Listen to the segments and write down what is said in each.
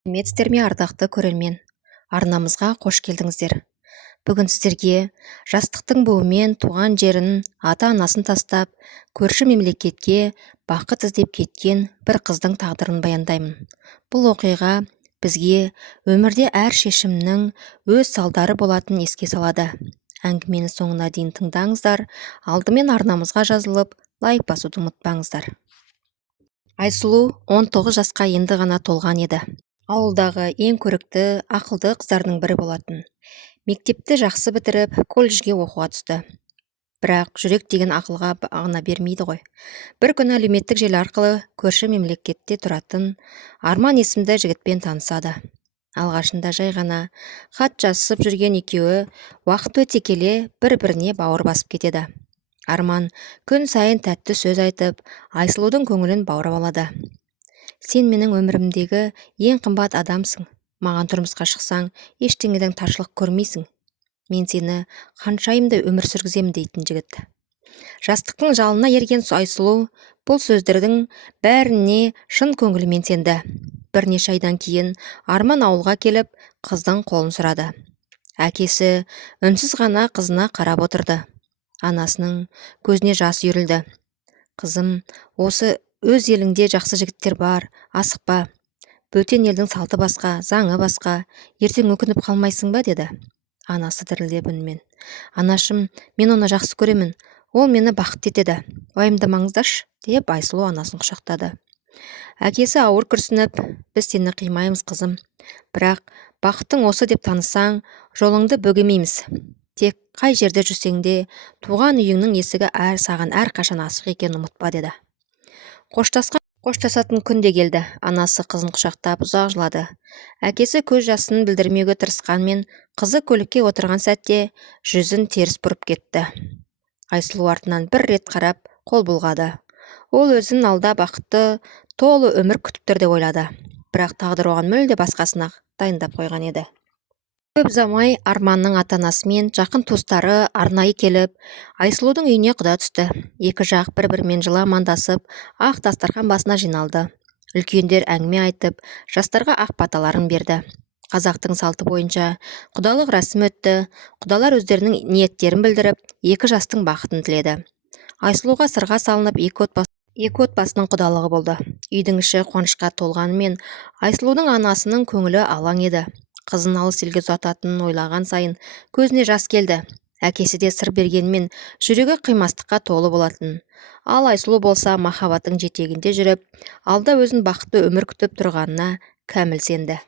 Сәлеметсіздер ме, ардақты көрермен? Арнамызға қош келдіңіздер. Бүгін сіздерге жастықтың буымен туған жерін, ата-анасын тастап, көрші мемлекетке бақыт іздеп кеткен бір қыздың тағдырын баяндаймын. Бұл оқиға бізге өмірде әр шешімнің өз салдары болатынын еске салады. Әңгімені соңына дейін тыңдаңыздар, алдымен арнамызға жазылып, лайк басуды ұмытпаңыздар. Айсұлу 19 жасқа енді ғана толған еді. Ауылдағы ең көрікті, ақылды қыздардың бірі болатын. Мектепті жақсы бітіріп, колледжге оқуға түсті. Бірақ жүрек деген ақылға бағына бермейді ғой. Бір күні әлеуметтік желі арқылы көрші мемлекетте тұратын Арман есімді жігітпен танысады. Алғашында жай ғана хат жазысып жүрген екеуі уақыт өте келе бір-біріне бауыр басып кетеді. Арман күн сайын тәтті сөз айтып, Айсұлудың көңілін баурап алады. Сен менің өмірімдегі ең қымбат адамсың. Маған тұрмысқа шықсаң, ештеңеден таршылық көрмейсің. Мен сені қаншайымды өмір сүргіземін дейтін жігіт. Жастықтың жалына ерген Айсұлу бұл сөздердің бәріне шын көңілімен сенді. Бірнеше айдан кейін Арман ауылға келіп, қыздың қолын сұрады. Әкесі үнсіз ғана қызына қарап отырды. Анасының көзіне жас үйірілді. Қызым, осы өз еліңде жақсы жігіттер бар, асықпа. Бөтен елдің салты басқа, заңы басқа, ертең өкініп қалмайсың ба, деді. Анасы дірілдеп үнмен. Анашым, мен оны жақсы көремін, ол мені бақытты етеді. Уайымдамаңыздаршы, деп Айсұлу анасын құшақтады. Әкесі ауыр күрсініп, біз сені қимаймыз, қызым. Бірақ бақыттың осы деп танысаң, жолыңды бөгемейміз. Тек қай жерде жүрсең де, туған үйіңнің есігі саған әрқашан ашық екенін ұмытпа, деді. Қоштасатын күн де келді. Анасы қызын құшақтап ұзақ жылады. Әкесі көз жасын білдірмеуге тырысқанмен, қызы көлікке отырған сәтте жүзін теріс бұрып кетті. Айсұлу артынан бір рет қарап қол бұлғады. Ол өзін алда бақытты, толы өмір күтіп тұр деп ойлады. Бірақ тағдыр оған мүлде басқасына дайындап қойған еді. Көп ұзамай Арманның ата-анасы мен жақын туыстары арнайы келіп, Айсұлудың үйіне құда түсті. Екі жақ бір-бірімен жылы амандасып, ақ дастархан басына жиналды. Үлкендер әңгіме айтып, жастарға ақ баталарын берді. Қазақтың салты бойынша құдалық рәсім өтті. Құдалар өздерінің ниеттерін білдіріп, екі жастың бақытын тіледі. Айсұлуға сырға салынып, екі отбасының құдалығы болды. Үйдің іші қуанышқа толғанымен, Айсұлудың анасының көңілі алаң еді. Қызын алыс елге ұзататынын ойлаған сайын көзіне жас келді. Әкесі де сыр бергенмен жүрегі қимастыққа толы болатын. Ал Айсұлу болса махаббаттың жетегінде жүріп, алда өзін бақытты өмір күтіп тұрғанына кәміл сенді.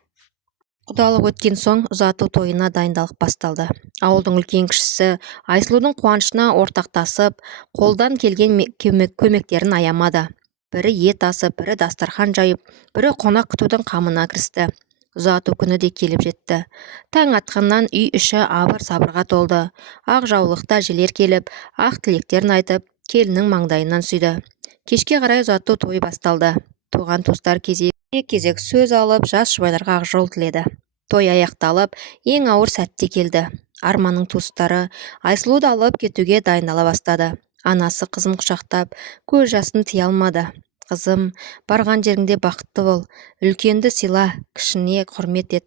Құдалық өткен соң ұзату тойына дайындалық басталды. Ауылдың үлкен кішісі Айсұлудың қуанышына ортақтасып, қолдан келген көмектерін аямады. Бірі ет асып, бірі дастархан жайып, бірі қонақ күтудің қамына кірісті. Ұзату күні де келіп жетті. Таң атқаннан үй іші абыр-сабырға толды. Ақ жаулықта желер келіп, ақ тілектерін айтып, келіннің маңдайынан сүйді. Кешке қарай ұзату тойы басталды. Туған туыстар кезек сөз алып, жас жұбайларға ақ жол тіледі. Той аяқталып, ең ауыр сәтте келді. Арманның туыстары Айсұлуды алып кетуге дайындала бастады. Анасы қызын құшақтап, көз жасын тия алмады. Қызым, барған жеріңде бақытты бол, үлкенді сыйла, кішіне құрмет ет.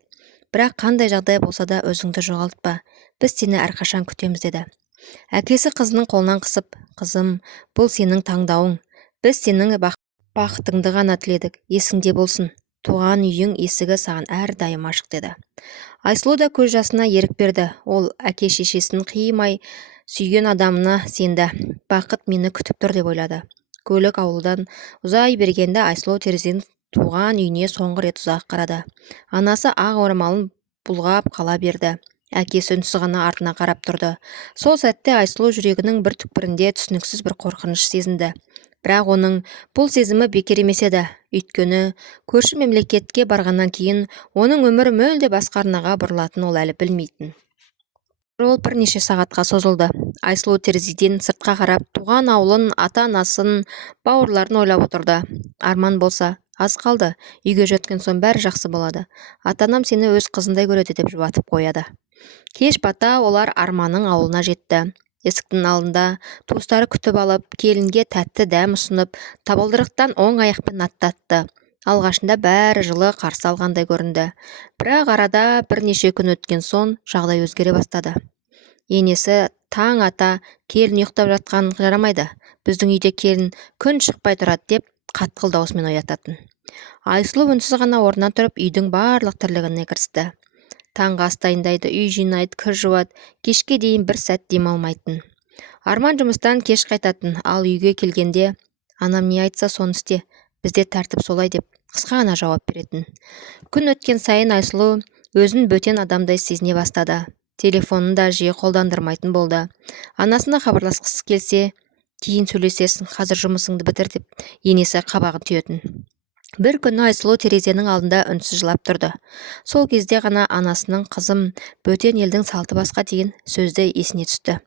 Бірақ қандай жағдай болса да өзіңді жоғалтпа, біз сені әрқашан күтеміз, деді. Әкесі қызының қолынан қысып, қызым, бұл сенің таңдауың, біз сенің бақытыңды ғана тіледік, есіңде болсын, туған үйің есігі саған әрдайым ашық, деді. Айсұлу да көз жасына ерік берді. Ол әке шешесін қимай сүйген адамына сенді. Бақыт мені күтіп тұр деп ойлады. Көлік ауылдан ұзай бергенде Айсұлу терезеден туған үйіне соңғы рет ұзақ қарады. Анасы ақ орамалын бұлғап қала берді. Әкесі үнсіз ғана артына қарап тұрды. Сол сәтте Айсұлу жүрегінің бір түкпірінде түсініксіз бір қорқыныш сезінді. Бірақ оның бұл сезімі бекер емес еді. Өйткені көрші мемлекетке барғаннан кейін оның өмірі мүлде басқа арнаға бұрылатынын ол әлі білмейтін. Жол бірнеше сағатқа созылды. Айсұлу терезеден сыртқа қарап, туған ауылын, ата-анасын, бауырларын ойлап отырды. Арман болса, аз қалды, үйге жеткен соң бәрі жақсы болады. Ата-анам сені өз қызындай көреді, деп жұбатып қояды. Кеш бата олар Арманның ауылына жетті. Есіктің алдында туыстары күтіп алып, келінге тәтті дәм ұсынып, табалдырықтан оң аяқпен аттатты. Алғашында бәрі жылы қарсы алғандай көрінді. Бірақ арада бірнеше күн өткен соң жағдай өзгере бастады. Енесі таң ата келін ұйықтап жатқан жарамайды. Біздің үйде келін күн шықпай тұрады деп қатқыл даусымен оятатын. Айсұлу үнсіз ғана орнынан тұрып үйдің барлық тірлігіне кірісті. Таңғы ас дайындайды, үй жинайды, кір жуады, кешке дейін бір сәт демалмайтын. Арман жұмыстан кеш қайтатын, ал үйге келгенде анам не айтса соны істе, бізде тәртіп солай деп қысқа ғана жауап беретін. Күн өткен сайын Айсұлу өзін бөтен адамдай сезіне бастады. Телефонын да жиі қолдандырмайтын болды. Анасына хабарласқысы келсе, кейін сөйлесесің, қазір жұмысыңды бітір деп енесі қабағын түйетін. Бір күні Айсұлу терезенің алдында үнсіз жылап тұрды. Сол кезде ғана анасының қызым бөтен елдің салты басқа деген сөзді есіне түсті.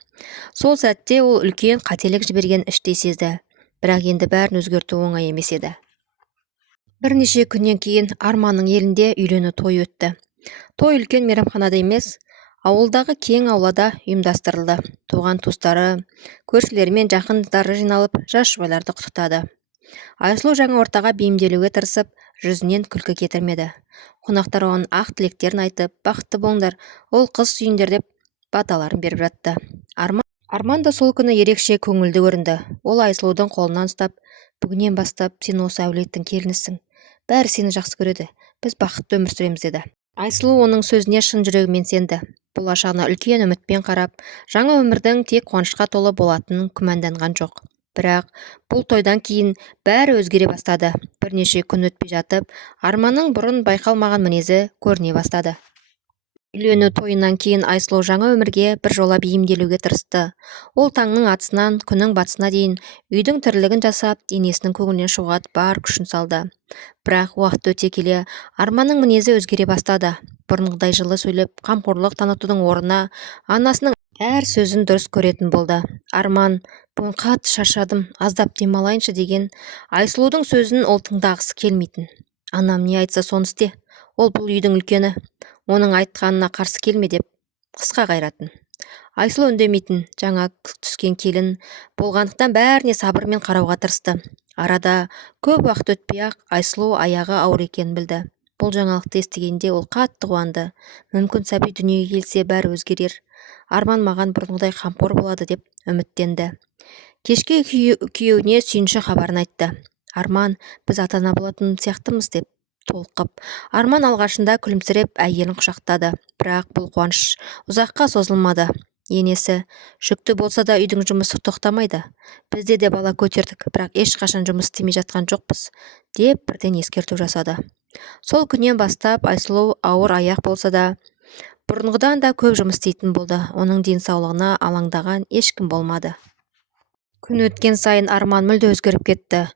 Сол сәтте ол үлкен қателік жіберген іштей сезді. Бірақ енді бәрін өзгерту оңай емес еді. Бірнеше күннен кейін Арманның елінде үйлену тойы өтті. Той үлкен мейрамханада емес, ауылдағы кең аулада ұйымдастырылды. Туған туыстары, көршілері мен жақындары жиналып, жас жұбайларды құттықтады. Айсұлу жаңа ортаға бейімделуге тырысып, жүзінен күлкі кетірмеді. Қонақтар оның ақ тілектерін айтып, бақытты болыңдар, ол қыз сүйіңдер деп баталарын беріп жатты. Арман да сол күні ерекше көңілді көрінді. Ол Айсұлудың қолынан ұстап, бүгіннен бастап сен осы әулеттің келінісің. Бәрі сені жақсы көреді. Біз бақытты өмір сүреміз деді. Айсұлу оның сөзіне шын жүрегімен сенді. Болашағына үлкен үмітпен қарап, жаңа өмірдің тек қуанышқа толы болатынын күмәнданған жоқ. Бірақ бұл тойдан кейін бәрі өзгере бастады. Бірнеше күн өтпей жатып, Арманның бұрын байқалмаған мінезі көріне бастады. Үйлену тойынан кейін Айсұлу жаңа өмірге бір жола бейімделуге тырысты. Ол таңның атысынан күннің батысына дейін үйдің тірлігін жасап, енесінің көңілінен шығуға бар күшін салды. Бірақ уақыт өте келе Арманның мінезі өзгере бастады. Бұрынғыдай жылы сөйлеп, қамқорлық танытудың орнына анасының әр сөзін дұрыс көретін болды. Арман, бүгін қатты шаршадым, аздап демалайыншы деген Айсұлудың сөзін ол тыңдағысы келмейтін. Анам не айтса соны істе, ол бұл үйдің үлкені, оның айтқанына қарсы келме деп қысқа қайратын. Айсұлу үндемейтін, жаңа түскен келін болғандықтан бәріне сабырмен қарауға тырысты. Арада көп уақыт өтпей-ақ Айсұлу аяғы ауыр екенін білді. Бұл жаңалықты естігенде ол қатты қуанды. Мүмкін сәби дүниеге келсе бәрі өзгерер. Арман маған бұрынғыдай қамқор болады деп үміттенді. Кешке күйеуіне сүйінші хабарын айтты. Арман, біз ата-ана болатын сияқтымыз деп толқып. Арман алғашында күлімсіреп әйелін құшақтады. Бірақ бұл қуаныш ұзаққа созылмады. Енесі, жүкті болса да үйдің жұмысы тоқтамайды. Бізде де бала көтердік, бірақ ешқашан жұмыс істемей жатқан жоқпыз, деп бірден ескерту жасады. Сол күннен бастап Айсұлу ауыр аяқ болса да, бұрынғыдан да көп жұмыс істейтін болды. Оның денсаулығына алаңдаған ешкім болмады. Күн өткен сайын Арман мүлде өзгеріп кетті.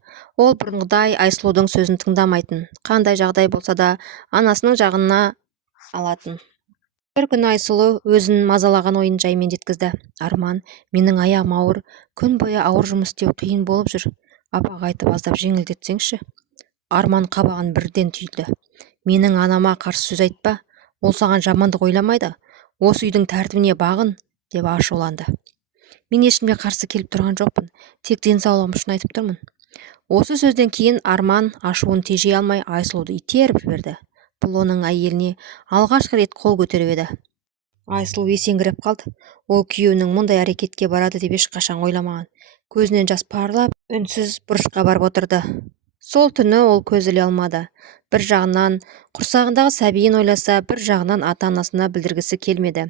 Ол бұрынғыдай Айсұлудың сөзін тыңдамайтын. Қандай жағдай болса да анасының жағына алатын. Бір күні Айсұлу өзін мазалаған ойын жаймен жеткізді. Арман, менің аяғым ауыр, күн бойы ауыр жұмыс істеу қиын болып жүр. Апаға айтып аздап жеңілдетсеңші. Арман қабағын бірден түйді. Менің анама қарсы сөз айтпа, ол саған жамандық ойламайды. Осы үйдің тәртібіне бағын, деп ашуланды. Мен ешкімге қарсы келіп тұрған жоқпын, тек денсаулығым үшін айтып тұрмын. Осы сөзден кейін Арман ашуын тежей алмай Айсұлуды итеріп жіберді. Бұл оның әйеліне алғашқы рет қол көтеріп еді. Айсұлу есеңгіреп қалды. Ол күйеуінің мұндай әрекетке барады деп ешқашан ойламаған. Көзінен жас парлап, үнсіз бұрышқа барып отырды. Сол түні ол көз іле алмады. Бір жағынан құрсағындағы сәбиін ойласа, бір жағынан ата-анасына білдіргісі келмеді.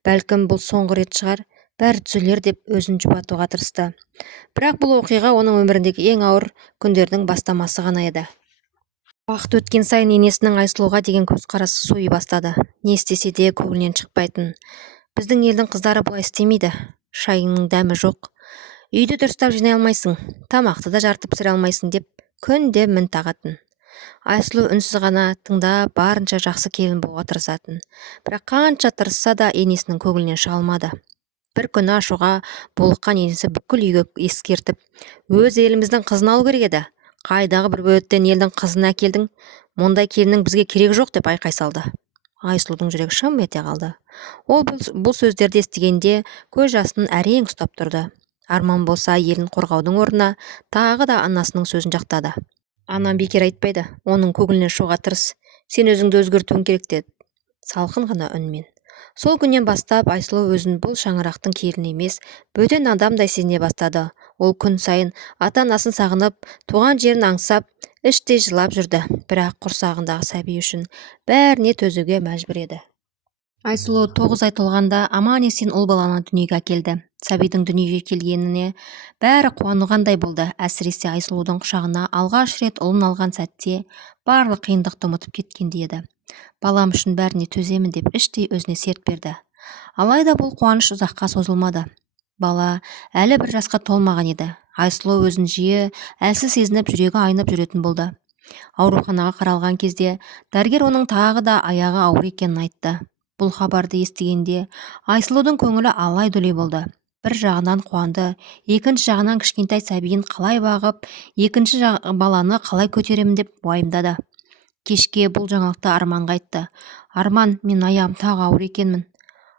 Бәлкім бұл соңғы рет шығар, бәрі түзелер деп өзін жұбатуға тырысты. Бірақ бұл оқиға оның өміріндегі ең ауыр күндердің бастамасы ғана еді. Уақыт өткен сайын енесінің Айсұлуға деген көзқарасы суи бастады. Не істесе де көңілінен шықпайтын. Біздің елдің қыздары бұлай істемейді. Шайыңның дәмі жоқ. Үйді дұрыстап жинай алмайсың, тамақты да жарытып пісіре алмайсың деп күнде мін тағатын. Айсұлу үнсіз ғана тыңдап, барынша жақсы келін болуға тырысатын. Бірақ қанша тырысса да енесінің көңілінен шыға алмады. Бір күні ашуға булыққан енесі бүкіл үйге ескертіп, өз еліміздің қызын алу керек еді. Қайдағы бір бөтен елдің қызын әкелдің, мұндай келіннің бізге керек жоқ деп айқай салды. Айсұлудың жүрегі шым ете қалды. Ол бұл сөздерді естігенде көз жасын әрең ұстап тұрды. Арман болса елін қорғаудың орнына тағы да анасының сөзін жақтады. Анам бекер айтпайды, оның көңілінен шығуға тырыс. Сен өзіңді өзгертуің керек деді, салқын ғана үнмен. Сол күннен бастап Айсұлу өзін бұл шаңырақтың келіні емес, бөтен адамдай сезіне бастады. Ол күн сайын ата-анасын сағынып, туған жерін аңсап, іштей жылап жүрді. Бірақ құрсағындағы сәби үшін бәріне төзуге мәжбүр еді. Айсұлу 9 ай толғанда аман-есен ұл баланы дүниеге әкелді. Сәбидің дүниеге келгеніне бәрі қуанғандай болды. Әсіресе Айсұлудың құшағына алғаш рет ұлын алған сәтте барлық қиындықты ұмытып кеткендей еді. Балам үшін бәріне төземін деп іштей өзіне серт берді. Алайда бұл қуаныш ұзаққа созылмады. Бала әлі 1 жасқа толмаған еді. Айсұлу өзін жиі әлсіз сезініп, жүрегі айнып жүретін болды. Ауруханаға қаралған кезде дәрігер оның тағы да аяғы ауыр екенін айтты. Бұл хабарды естігенде Айсұлудың көңілі алай-дүлей болды. Бір жағынан қуанды, екінші жағынан кішкентай сәбиін қалай бағып, екінші баланы қалай көтеремін деп уайымдады. Кешке бұл жаңалықты Арманға айтты. Арман, мен аяғым тағы ауыр екенмін.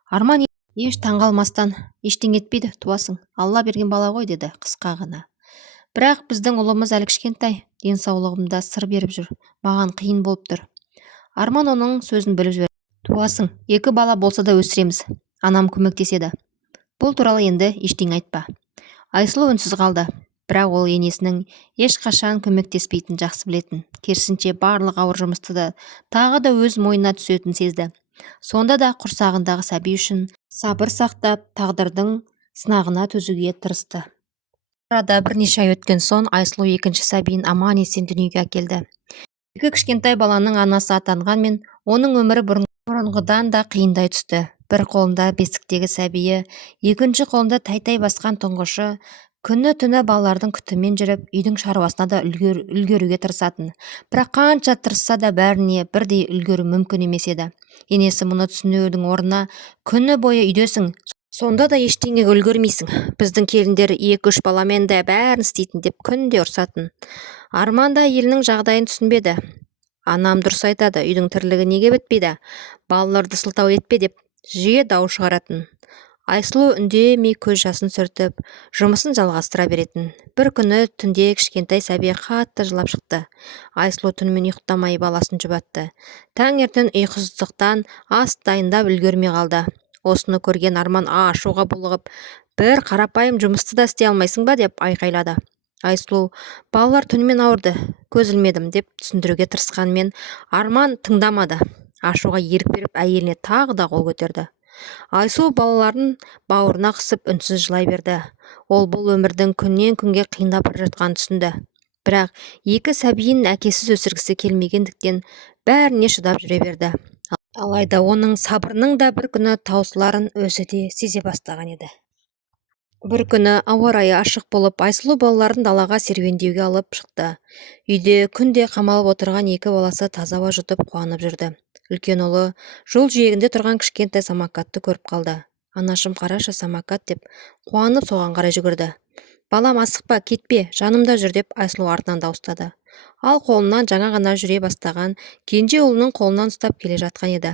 Арман еш таңғалмастан, ештеңе етпейді, туасың. Алла берген бала ғой, деді қысқа ғана. Бірақ біздің ұлымыз әлі кішкентай, денсаулығымда сыр беріп жүр. Маған қиын болып тұр. Арман оның сөзін біліп жіберді. Туасың, 2 бала болса да өсіреміз. Анам көмектеседі. Бұл туралы енді ештеңе айтпа. Айсұлу үнсіз қалды. Бірақ ол енесінің ешқашан көмектеспейтінін жақсы білетін. Керісінше барлық ауыр жұмысты да тағы да өз мойнына түсетінін сезді. Сонда да құрсағындағы сәби үшін сабыр сақтап, тағдырдың сынағына төзуге тырысты. Арада бірнеше ай өткен соң Айсұлу екінші сәбиін аман-есен дүниеге әкелді. 2 кішкентай баланың анасы атанғанмен, оның өмірі бұрынғыдан да қиындай түсті. Бір қолында бесіктегі сәбиі, екінші қолында тәй-тәй басқан тұңғышы, күні-түні балалардың күтімімен жүріп, үйдің шаруасына да үлгеруге тырысатын. Бірақ қанша тырысса да бәріне бірдей үлгеру мүмкін емес еді. Енесі мұны түсінудің орнына, күні бойы үйдесің, сонда да ештеңеге үлгермейсің. Біздің келіндер 2-3 баламен де бәрін істейтін деп күнде ұрсатын. Арман да елінің жағдайын түсінбеді. Анам дұрыс айтады, үйдің тірлігі неге бітпейді? Балаларды сылтау етпе деп жиі дау шығаратын. Айсұлу үндемей көз жасын сүртіп, жұмысын жалғастыра беретін. Бір күні түнде кішкентай сәби қатты жылап шықты. Айсұлу түнімен ұйықтамай баласын жұбатты. Таңертең ұйқысыздықтан ас дайындап үлгермей қалды. Осыны көрген Арман ашуға булығып, бір қарапайым жұмысты да істей алмайсың ба деп айқайлады. Айсұлу, балалар түнімен ауырды, көз ілмедім деп түсіндіруге тырысқанмен, Арман тыңдамады. Ашуға ерік беріп, әйеліне тағы да қол көтерді. Айсұлу балаларын бауырына қысып үнсіз жылай берді. Ол бұл өмірдің күннен күнге қиындап бара жатқанын түсінді. Бірақ 2 сәбиін әкесіз өсіргісі келмегендіктен бәріне шыдап жүре берді. Алайда оның сабырының да бір күні таусыларын өзі де сезе бастаған еді. Бір күні ауа райы ашық болып, Айсұлу балаларын далаға серуендеуге алып шықты. Үйде күнде қамалып отырған 2 баласы таза ауа жұтып қуанып жүрді. Үлкен ұлы жол жиегінде тұрған кішкентай самокатты көріп қалды. Анашым, қарашы, самокат деп қуанып соған қарай жүгірді. Балам, асықпа, кетпе, жанымда жүр деп Айсұлу артынан дауыстады. Ал қолынан жаңа ғана жүре бастаған кенже ұлының қолынан ұстап келе жатқан еді.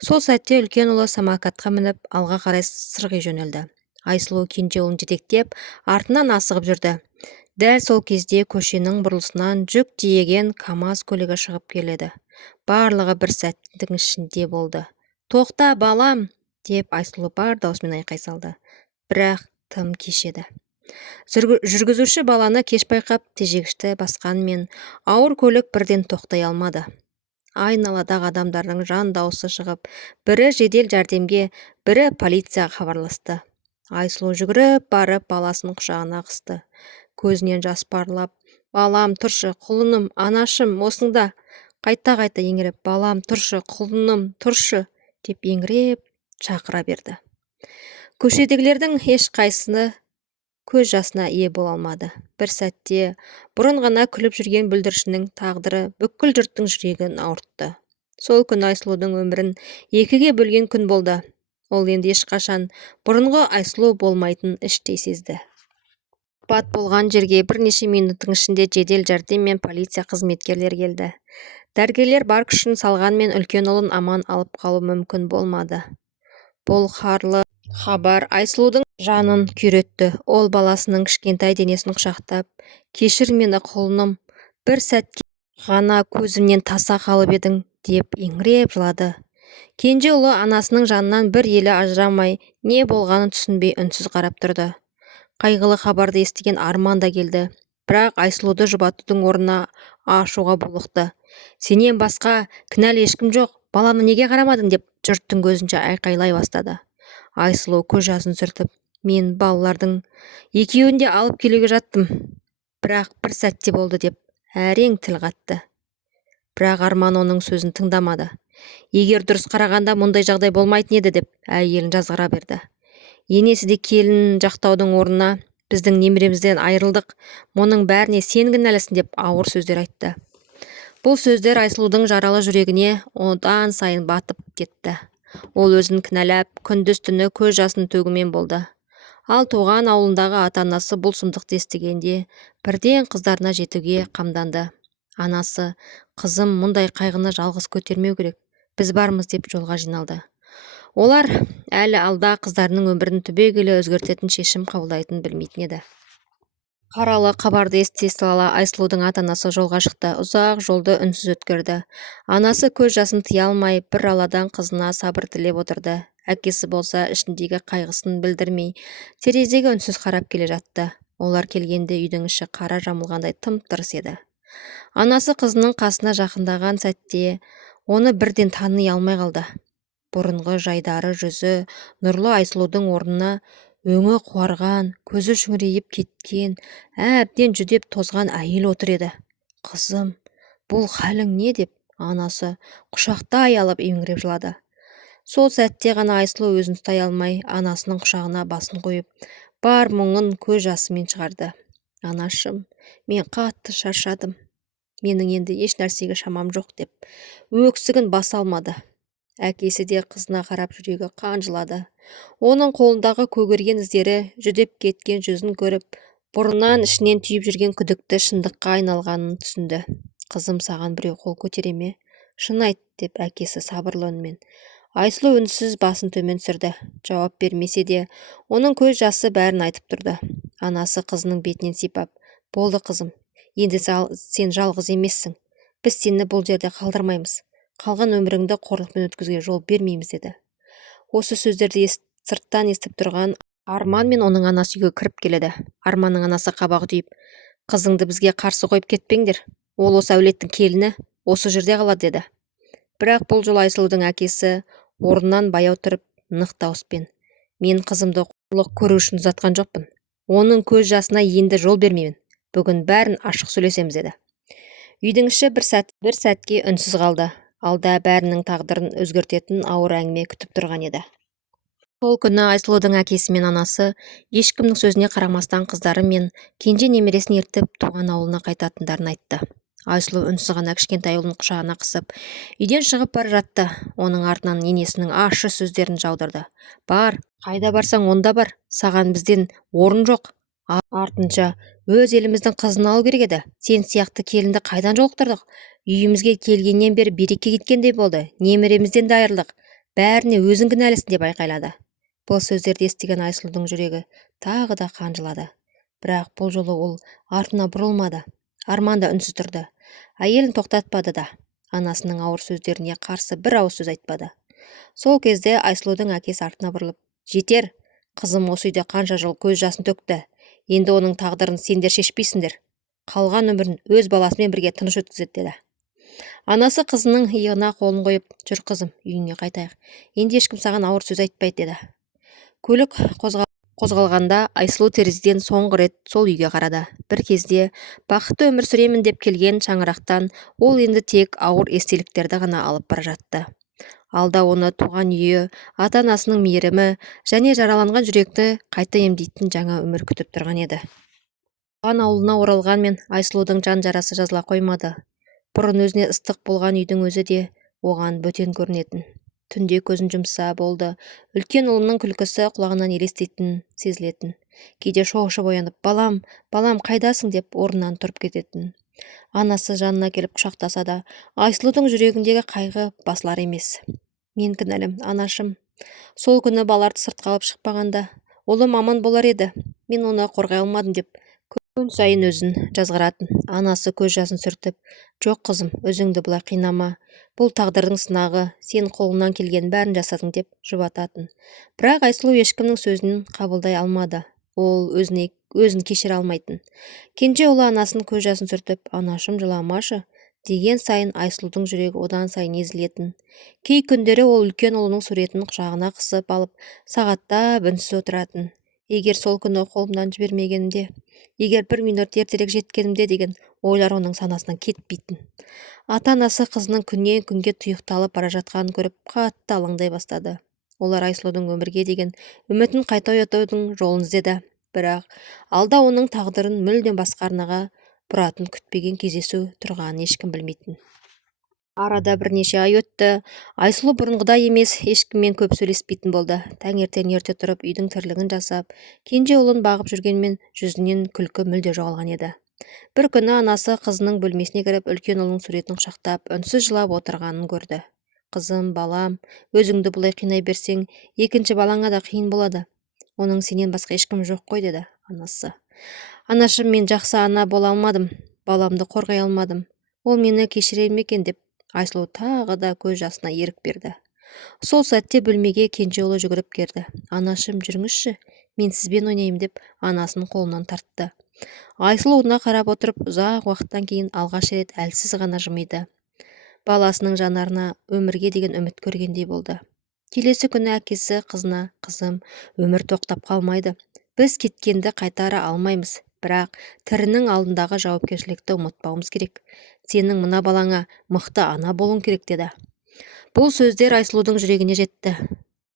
Сол сәтте үлкен ұлы самокатқа мініп алға қарай сырғи жөнелді. Айсұлу кенже ұлын жетектеп, артынан асығып жүрді. Дәл сол кезде көшенің бұрылысынан жүк тиеген КамАЗ көлігі шығып келеді. Барлығы бір сәттің ішінде болды. Тоқта, балам, деп Айсұлу бар даусымен айқай салды. Бірақ тым кеш еді. Жүргізуші баланы кеш байқап, тежегішті басқанмен, ауыр көлік бірден тоқтай алмады. Айналадағы адамдардың жан дауысы шығып, бірі жедел жәрдемге, бірі полицияға хабарласты. Айсұлу жүгіріп барып баласын құшағына қысты. Көзінен жас парлап, балам, тұршы, құлыным, анашым, осында. Қайта-қайта еңіреп, балам, тұршы, құлыным, тұршы, деп еңіреп шақыра берді. Көшедегілердің ешқайсысы көз жасына ие бола алмады. Бір сәтте бұрын ғана күліп жүрген бүлдіршіннің тағдыры бүкіл жұрттың жүрегін ауыртты. Сол күн Айсұлудың өмірін 2-ге бөлген күн болды. Ол енді ешқашан бұрынғы Айсұлу болмайтын іштей сезді. Апат болған жерге бірнеше минуттың ішінде жедел жәрдем мен полиция қызметкерлері келді. Дәрігерлер бар күшін салғанмен үлкен ұлын аман алып қалу мүмкін болмады. Бұл қарлы хабар Айсұлудың жанын күйретті. Ол баласының кішкентай денесін құшақтап, кешір мені, құлыным, бір сәтке ғана көзімнен таса қалып едің, деп еңіреп жылады. Кенже ұлы анасының жанынан бір елі ажырамай, не болғанын түсінбей үнсіз қарап тұрды. Қайғылы хабарды естіген Арман да келді. Бірақ Айсұлуды жұбатудың орнына ашуға булықты. Сенен басқа кінәлі ешкім жоқ, баланы неге қарамадың, деп жұрттың көзінше айқайлай бастады. Айсұлу көз жасын сүртіп, мен балалардың екеуін де алып келуге жаттым. Бірақ бір сәтте болды, деп әрең тіл қатты. Бірақ Арман оның сөзін тыңдамады. Егер дұрыс қарағанда мұндай жағдай болмайтын еді, деп әйелін жазғыра берді. Енесі де келін жақтаудың орнына, біздің немеремізден айырылдық, мұның бәріне сен кінәлісің, деп ауыр сөздер айтты. Бұл сөздер Айсұлудың жаралы жүрегіне одан сайын батып кетті. Ол өзін кінәлап, күндіз-түні көз жасын төгумен болды. Ал туған ауылындағы ата-анасы бұл сұмдықты естігенде бірден қыздарына жетуге қамданды. Анасы, қызым, мұндай қайғыны жалғыз көтермеу керек, біз бармыз, деп жолға жиналды. Олар әлі алда қыздарының өмірін түбегейлі өзгертетін шешім қабылдайтынын білмейтін еді. Қаралы хабарды ести сала Айсұлудың ата-анасы жолға шықты. Ұзақ жолды үнсіз өткерді. Анасы көз жасын тыя алмай бір алладан қызына сабыр тілеп отырды. Әкесі болса ішіндегі қайғысын білдірмей, терезеге үнсіз қарап келе жатты. Олар келгенде үйдің іші қара жамылғандай тым-тырыс еді. Анасы қызының қасына жақындаған сәтте оны бірден тани алмай қалды. Бұрынғы жайдары жүзі нұрлы Айсұлудың орнына өңі қуарған, көзі шүңірейіп кеткен, әбден жүдеп тозған әйел отыр еді. Қызым, бұл халің не, деп анасы құшақтай алып еңіреп жылады. Сол сәтте ғана Айсұлу өзін ұстай алмай, анасының құшағына басын қойып, бар мұңын көз жасымен шығарды. Анашым, мен қатты шаршадым. Менің енді еш нәрсеге шамам жоқ, деп өксігін баса алмады. Әкесі де қызына қарап жүрегі қан жылады. Оның қолындағы көгерген іздері, жүдеп кеткен жүзін көріп, бұрыннан ішінен түйіп жүрген күдікті шындыққа айналғанын түсінді. Қызым, саған біреу қол көтере ме? Шын айт, деп әкесі сабырлы үнмен. Айсұлу үнсіз басын төмен түсірді. Жауап бермесе де, оның көз жасы бәрін айтып тұрды. Анасы қызының бетінен сипап, болды қызым, енді сен жалғыз емессің. Біз сені бұл жерде қалдырмаймыз. Қалған өміріңді қорлықпен өткізуге жол бермейміз, деді. Осы сөздерді сырттан естіп тұрған Арман мен оның анасы үйге кіріп келеді. Арманның анасы қабағы түйіп, қызыңды бізге қарсы қойып кетпеңдер. Ол осы әулеттің келіні, осы жерде қалады, деді. Бірақ бұл жол Айсұлудың әкесі орнынан баяу тұрып, нық дауыспен, мен қызымды қорлық көру үшін ұзатқан жоқпын. Оның көз жасына енді жол бермеймін. Бүгін бәрін ашық сөйлесеміз, деді. Үйдің іші бір сәтке үнсіз қалды. Алда бәрінің тағдырын өзгертетін ауыр әңгіме күтіп тұрған еді. Сол күні Айсұлудың әкесі мен анасы ешкімнің сөзіне қарамастан қыздары мен кенже немересін ертіп туған ауылына қайтатындарын айтты. Айсұлу үнсіз ғана кішкентай ұлын құшағына қысып, үйден шығып бара жатты. Оның артынан енесінің ащы сөздерін жаудырды. Бар, қайда барсаң онда бар, саған бізден орын жоқ. Артынша өз еліміздің қызын алу керек еді. Сен сияқты келінді қайдан жолықтырдық? Үйімізге келгеннен бері береке кеткендей болды. Немеремізден де айырылдық. Бәріне өзің кінәлісің, деп айқайлады. Бұл сөздерді естіген Айсұлудың жүрегі тағы да қан жылады. Бірақ бұл жолы ол артына бұрылмады. Арман да үнсіз тұрды. Әйелін тоқтатпады да. Анасының ауыр сөздеріне қарсы бір ауыз сөз айтпады. Сол кезде Айсұлудың әкесі артына бұрылып, жетер, қызым осы үйде қанша жыл көз жасын төкті. Енді оның тағдырын сендер шешпейсіңдер. Қалған өмірін өз баласымен бірге тыныш өткізеді, деді. Анасы қызының иығына қолын қойып, жүр қызым, үйіңе қайтайық. Енді ешкім саған ауыр сөз айтпайды, деді. Көлік қозғалғанда Айсұлу терезеден соңғы рет сол үйге қарады. Бір кезде бақытты өмір сүремін деп келген шаңырақтан ол енді тек ауыр естеліктерді ғана алып бара жатты. Алда оны туған үйі, ата-анасының мейірімі және жараланған жүректі қайта емдейтін жаңа өмір күтіп тұрған еді. Туған ауылына оралғанмен Айсұлудың жан жарасы жазыла қоймады. Бұрын өзіне ыстық болған үйдің өзі де оған бөтен көрінетін. Түнде көзін жұмса болды, үлкен ұлының күлкісі құлағынан елестейтін, сезілетін. Кейде шошып оянып, балам, балам, қайдасың, деп орнынан тұрып кететін. Анасы жанына келіп құшақтаса да, Айсұлудың жүрегіндегі қайғы басылар емес. Мен кінәлім, анашым. Сол күні балаларды сыртқа алып шықпағанда, ұлым аман болар еді. Мен оны қорғай алмадым, деп Күн сайын өзін жазғыратын. Анасы көз жасын сүртіп, жоқ қызым, өзіңді бұлай қинама. Бұл тағдырдың сынағы, сен қолыңнан келген бәрін жасадың деп жұбататын. Бірақ Айсұлу ешкімнің сөзін қабылдай алмады. Ол өзін кешіре алмайтын. Кенже ұлы анасын көз жасын сүртіп, анашым жыламашы деген сайын Айсұлудың жүрегі одан сайын езілетін. Кей күндері ол үлкен ұлының суретін құшағына қысып алып, сағаттап үнсіз отыратын. Егер сол күні қолымнан жібермегенімде, егер 1 минут ертерек жеткенімде деген ойлар оның санасынан кетпейтін. Ата-анасы қызының күннен күнге тұйықталып бара жатқанын көріп қатты алаңдай бастады. Олар Айсұлудың өмірге деген үмітін қайта оятудың жолын іздеді. Бірақ алда оның тағдырын мүлдем басқа арнаға бұратын күтпеген кездесу тұрғанын ешкім білмейтін. Арада бірнеше ай өтті. Айсұлу бұрынғыдай емес, ешкіммен көп сөйлеспейтін болды. Таңертең ерте тұрып, үйдің тірлігін жасап, кенже ұлын бағып жүргенмен жүзінен күлкі мүлде жоғалған еді. Бір күні анасы қызының бөлмесіне кіріп, үлкен ұлының суретін құшақтап, үнсіз жылап отырғанын көрді. Қызым, балам, өзіңді бұлай қинай берсең, екінші балаңа да қиын болады. Оның сенен басқа ешкім жоқ қой, деді анасы. Анашым, мен жақсы ана бола алмадым, баламды қорғай алмадым. Ол мені кешіре ме екен деп Айсұлу тағы да көз жасына ерік берді. Сол сәтте бөлмеге кенже ұлы жүгіріп келді. Анашым, жүріңізші, мен сізбен ойнайым деп анасын қолынан тартты. Айсұлу ona қарап отырып, ұзақ уақыттан кейін алғаш рет әлсіз ғана жымиды. Баласының жанарына өмірге деген үміт көргендей болды. Келесі күні әкесі қызына, қызым, өмір тоқтап қалмайды. Біз кеткенді қайтара алмаймыз, бірақ тірінің алдындағы жауапкершілікті ұмытпауымыз керек. Сенің мына балаңа мықты ана болуың керек, деді. Бұл сөздер Айсұлудың жүрегіне жетті.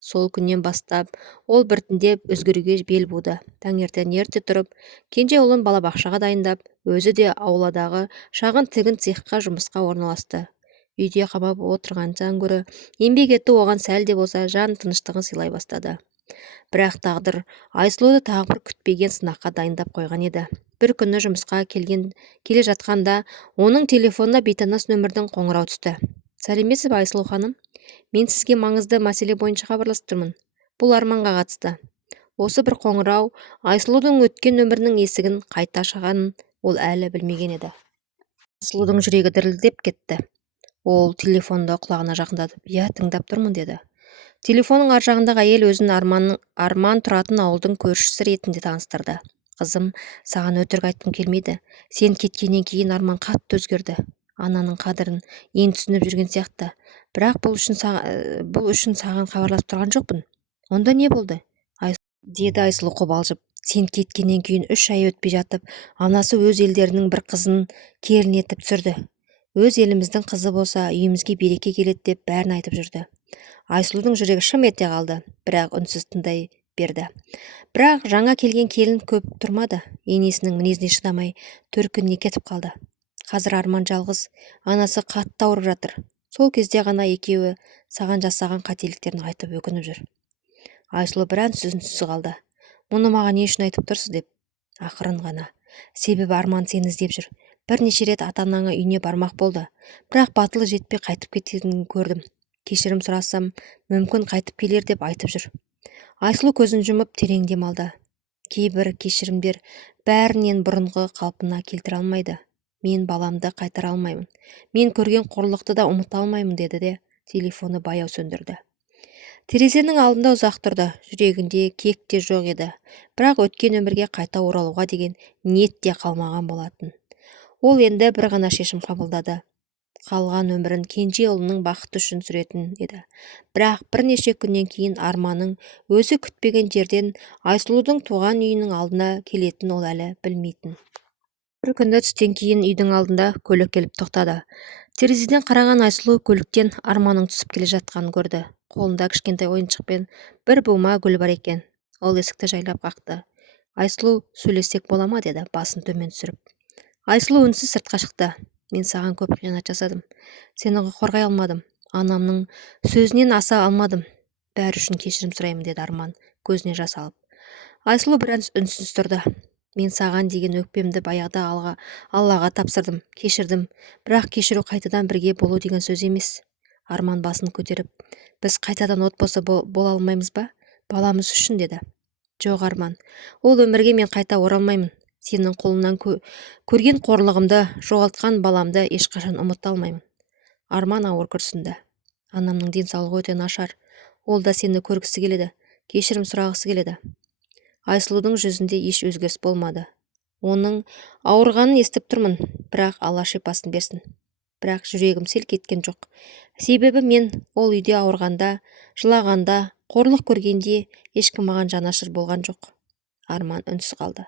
Сол күннен бастап ол біртіндеп өзгеруге бел буды. Таңертең ерте тұрып, кенже ұлын балабақшаға дайындап, өзі де ауладағы шағын тігін цехқа жұмысқа орналасты. Үйде қамап отырғаннан гөрі еңбек ету оған сәл де болса жан тыныштығын сыйлай бастады. Бірақ тағдыр Айсұлуды тағы бір күтпеген сынаққа дайындап қойған еді. Бір күні жұмысқа келе жатқанда оның телефонына бейтаныс нөмірдің қоңырау түсті. Сәлеметсіз бе, Айсұлу ханым? Мен сізге маңызды мәселе бойынша хабарласып тұрмын. Бұл арманға қатысты. Осы бір қоңырау Айсұлудың өткен өмірінің есігін қайта ашқанын ол әлі білмеген еді. Айсұлудың жүрегі дірілдеп кетті. Ол телефонды құлағына жақындатып, «Я, тыңдап тұрмын», деді. Телефонның ар жағындағы әйел өзін арман тұратын ауылдың көршісі ретінде таныстырды. Қызым, саған өтірік айтқым келмейді. Сен кеткеннен кейін Арман қатты өзгерді. Ананың қадірін енді түсініп жүрген сияқты. Бірақ бұл үшін саған хабарласып тұрған жоқпын. Онда не болды? Деді Айсұлу қобалжып. Сен кеткеннен кейін 3 ай өтпей жатып, анасы өз елдерінің бір қызын келін етіп түсірді. Өз еліміздің қызы болса, үйімізге береке келеді деп бәрін айтып жүрді. Айсұлудың жүрегі шым ете қалды, бірақ үнсіз тыңдай берді. Бірақ жаңа келген келін көп тұрмады. Енесінің мінезіне шыдамай 4 күніне кетіп қалды. Қазір Арман жалғыз, анасы қатты ауырып жатыр. Сол кезде ғана екеуі саған жасаған қателіктерін айтып өкініп жүр. Айсұлу біраз үнсіз қалды. Мұны маған не үшін айтып тұрсыз деп. Ақырын ғана. Себебі Арман сені іздеп жүр. Бірнеше рет ата-анаңа үйіне бармақ болды. Бірақ батылы жетпей қайтып кеткенін көрдім. Кешірім сұрасам, мүмкін қайтып келер деп айтып жүр. Айсұлу көзін жұмып терең дем алды. Кейбір кешірімдер бәрінен бұрынғы қалпына келтіре алмайды. Мен баламды қайтара алмаймын. Мен көрген қорлықты да ұмыта алмаймын, деді де телефоны баяу сөндірді. Терезенің алдында ұзақ тұрды. Жүрегінде кек те жоқ еді. Бірақ өткен өмірге қайта оралуға деген ниет те қалмаған болатын. Ол енді бір ғана шешім қабылдады. Қалған өмірін кенже ұлының бақыты үшін сүретін еді. Бірақ бірнеше күннен кейін Арманның өзі күтпеген жерден Айсұлудың туған үйінің алдына келетін ол әлі білмейтін. Бір күні түстен кейін үйдің алдында көлік келіп тоқтады. Терезеден қараған Айсұлу көліктен Арманның түсіп келе жатқанын көрді. Қолында кішкентай ойыншықпен бір бума гүл бар екен. Ол есікті жайлап қақты. Айсұлу, сөйлессек бола ма, деді, басын төмен түсіріп. Айсұлу үнсіз сыртқа шықты. Мен саған көп қиянат жасадым. Сені қорғай алмадым. Анамның сөзінен аса алмадым. Бәрі үшін кешірім сұраймын, деді Арман көзіне жас алып. Айсұлу біраз үнсіз тұрды. Мен саған деген өкпемді баяғыда Аллаға тапсырдым, кешірдім. Бірақ кешіру қайтадан бірге болу деген сөз емес. Арман басын көтеріп, біз қайтадан отбасы бола алмаймыз ба? Баламыз үшін, деді. Жоқ, Арман, ол өмірге мен қайта оралмаймын. Сенің қолыңнан көрген қорлығымды, жоғалтқан баламды ешқашан ұмыта алмаймын. Арман ауыр күрсінді. Анамның денсаулығы өте нашар. Ол да сені көргісі келеді, кешірім сұрағысы келеді. Айсұлудың жүзінде еш өзгеріс болмады. Оның ауырғанын естіп тұрмын, бірақ Алла шипасын берсін. Бірақ жүрегім селк еткен жоқ. Себебі мен ол үйде ауырғанда, жылағанда, қорлық көргенде ешкім маған жанашыр болған жоқ. Арман үнсіз қалды.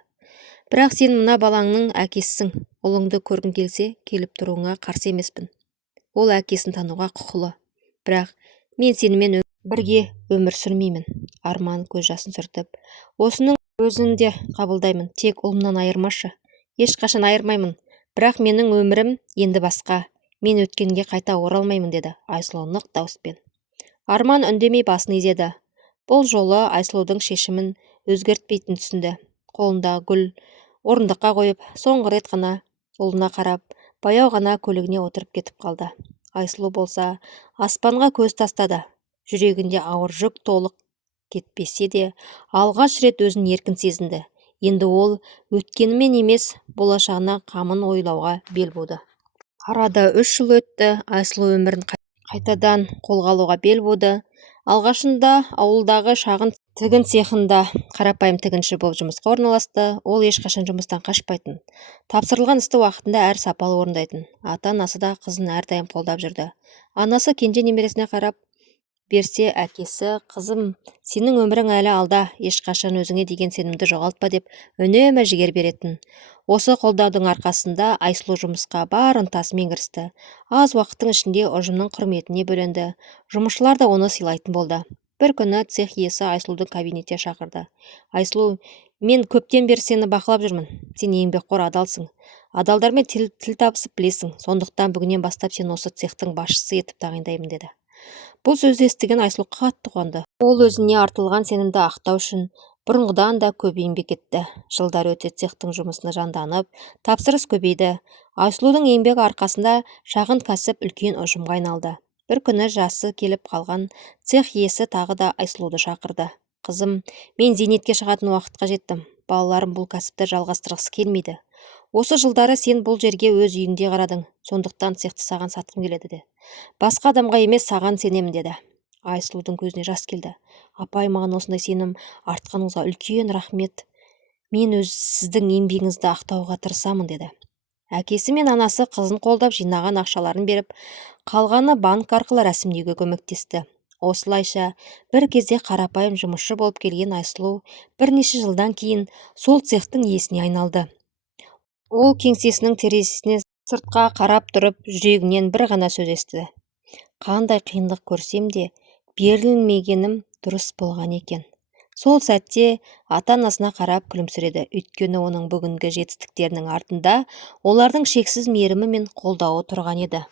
Бірақ сен мына балаңның әкесісің. Ұлыңды көргің келсе, келіп тұруыңа қарсы емеспін. Ол әкесін тануға құқылы. Бірақ мен сенімен бірге өмір сүрмеймін. Арман көз жасын сүртіп, осының өзін де қабылдаймын, тек ұлымнан айырмашы. Ешқашан айырмаймын, бірақ менің өмірім енді басқа. Мен өткенге қайта оралмаймын, деді Айсұлу нық дауыспен. Арман үндемей басын изеді. Бұл жолы Айсұлудың шешімін өзгертпейтін түсінді. Қолындағы гүл орындыққа қойып, соңғы рет қана ұлына қарап, баяу ғана көлігіне отырып кетіп қалды. Айсұлу болса аспанға көз тастады. Жүрегінде ауыр жүк толық кетпесе де, алғаш рет өзін еркін сезінді. Енді ол өткенімен емес, болашағына қамын ойлауға бел буды. Арада 3 жыл өтті. Айсұлу өмірін қайтадан қолға алуға бел буды. Алғашында ауылдағы шағын тігін цехында қарапайым тігінші болып жұмысқа орналасты. Ол ешқашан жұмыстан қашпайтын. Тапсырылған істі уақытында әр сапалы орындайтын. Ата-анасы да қызын әрдайым қолдап жүрді. Анасы кенже немересіне қарап берсе, әкесі, қызым, сенің өмірің әлі алда, ешқашан өзіңе деген сенімді жоғалтпа деп үнемі жігер беретін. Осы қолдаудың арқасында Айсұлу жұмысқа бар ынтасымен кірісті. Аз уақыттың ішінде ұжымның құрметіне бөленді. Жұмысшылар да оны сыйлайтын болды. Бір күні цех иесі Айсұлудың кабинетке шақырды. Айсұлу, мен көптен бері сені бақылап жүрмін. Сен еңбекқор, адалсың. Адалдармен тіл табысып білесің. Сондықтан бүгіннен бастап сен осы цехтың басшысы етіп тағайындаймын, деді. Бұл сөзді естіген Айсұлу қатты қуанды. Ол өзіне артылған сенімді ақтау үшін бұрынғыдан да көп еңбек етті. Жылдар өте цехтың жұмысына жанданып, тапсырыс көбейді. Айсұлудың еңбегі арқасында шағын кәсіп үлкен ұжымға айналды. Бір күні жасы келіп қалған цех иесі тағы да Айсұлуды шақырды. Қызым, мен зейнетке шығатын уақытқа жеттім. Балаларым бұл кәсіпті жалғастырғысы келмейді. Осы жылдары сен бұл жерге өз үйіңде қарадың, сондықтан цехты саған сатқым келеді, де. Басқа адамға емес, саған сенемін, деді. Айсұлудың көзіне жас келді. Апай, маған осындай сенім артқаныңызға үлкен рахмет. Мен сіздің еңбегіңізді ақтауға тырысамын, деді. Әкесі мен анасы қызын қолдап жинаған ақшаларын беріп, қалғаны банк арқылы рәсімдеуге көмектесті. Осылайша бір кезде қарапайым жұмысшы болып келген Айсұлу бірнеше жылдан кейін сол цехтың иесіне айналды. Ол кеңсесінің терезесіне сыртқа қарап тұрып, жүрегінен бір ғана сөз естіді. Қандай қиындық көрсем де, берілмегенім дұрыс болған екен. Сол сәтте ата-анасына қарап күлімсіреді, өйткені оның бүгінгі жетістіктерінің артында олардың шексіз мейірімі мен қолдауы тұрған еді.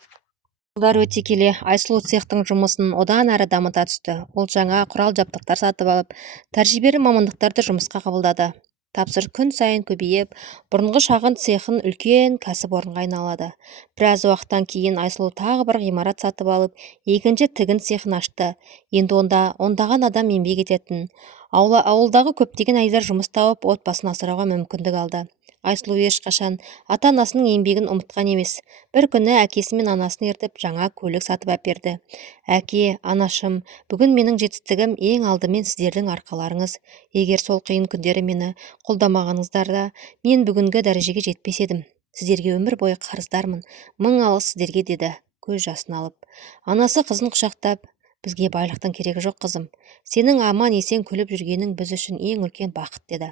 Жылдар өте келе Айсұлу цехтың жұмысын одан әрі дамыта түсті. Ол жаңа құрал-жабдықтар сатып алып, тәжірибелі мамандықтарды жұмысқа қабылдады. Тапсырыс күн сайын көбейіп, бұрынғы шағын цехын үлкен кәсіпорынға айналады. Біраз уақыттан кейін Айсұлу тағы бір ғимарат сатып алып, екінші тігін цехын ашты. Енді онда ондаған адам еңбек ететін. Ауылдағы көптеген әйелдер жұмыс тауып, отбасын асырауға мүмкіндік алды. Айсұлу ешқашан ата-анасының еңбегін ұмытқан емес. Бір күні әкесі мен анасын ертіп жаңа көлік сатып әперді. Әке, анашым, бүгін менің жетістігім ең алдымен сіздердің арқаларыңыз. Егер сол қиын күндері мені қолдамағаныңыздарда, мен бүгінгі дәрежеге жетпес едім. Сіздерге өмір бойы қарыздармын. Мың алғыс сіздерге, деді, көз жасын алып. Анасы қызын құшақтап, бізге байлықтың керегі жоқ, қызым. Сенің аман есен күліп жүргенің біз үшін ең үлкен бақыт, деді.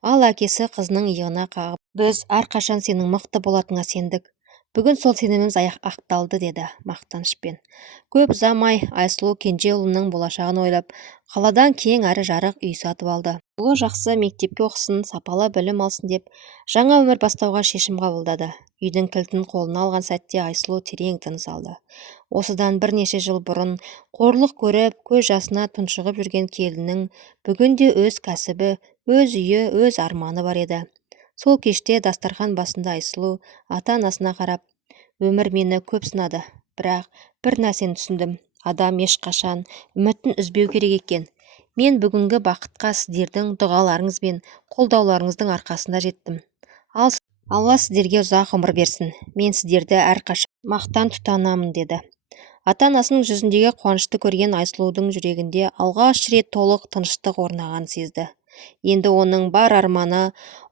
Ал әкесі қызының иығына қағып, біз әрқашан сенің мықты болатыныңа сендік. Бүгін сол сеніміміз ақталды, деді мақтанышпен. Көп ұзамай Айсұлу кенже ұлының болашағын ойлап, қаладан кең әрі жарық үй сатып алды. Ұлы жақсы мектепке оқысын, сапалы білім алсын деп, жаңа өмір бастауға шешім қабылдады. Үйдің кілтін қолына алған сәтте Айсұлу терең тыныс алды. Осыдан бірнеше жыл бұрын қорлық көріп, көз жасына тұншығып жүрген келіннің бүгінде өз кәсібі, өз үйі, өз арманы бар еді. Сол кеште дастархан басында Айсұлу ата-анасына қарап, өмір мені көп сынады, бірақ бір нәрсені түсіндім. Адам ешқашан үмітін үзбеу керек екен. Мен бүгінгі бақытқа сіздердің дұғаларыңыз бен қолдауларыңыздың арқасында жеттім. ал алла сіздерге ұзақ ғұмыр берсін, мен сіздерді әрқашан мақтан тұтанамын, деді. Ата-анасының жүзіндегі қуанышты көрген Айсұлудың жүрегінде алғаш рет толық тыныштық орнағанын сезді. Енді оның бар арманы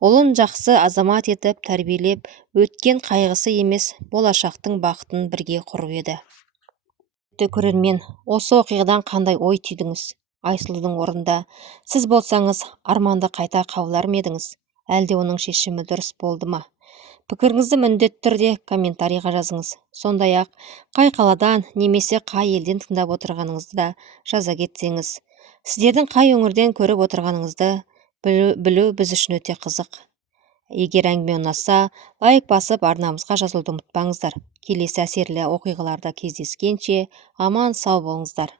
ұлын жақсы азамат етіп тәрбиелеп, өткен қайғысы емес, болашақтың бақытын бірге құру еді. Көрермен, осы оқиғадан қандай ой түйдіңіз? Айсұлудың орнында сіз болсаңыз, арманды қайта қабылдар ма едіңіз? Әлде оның шешімі дұрыс болды ма? Пікіріңізді міндетті түрде комментарийға жазыңыз. Сондай-ақ, қай қаладан немесе қай елден тыңдап отырғаныңызды да жаза кетсеңіз. Сіздердің қай өңірден көріп отырғаныңызды білу біз үшін өте қызық. Егер әңгіме ұнаса, лайк басып арнамызға жазылуды ұмытпаңыздар. Келесі әсерлі оқиғаларда кездескенше аман сау болыңыздар.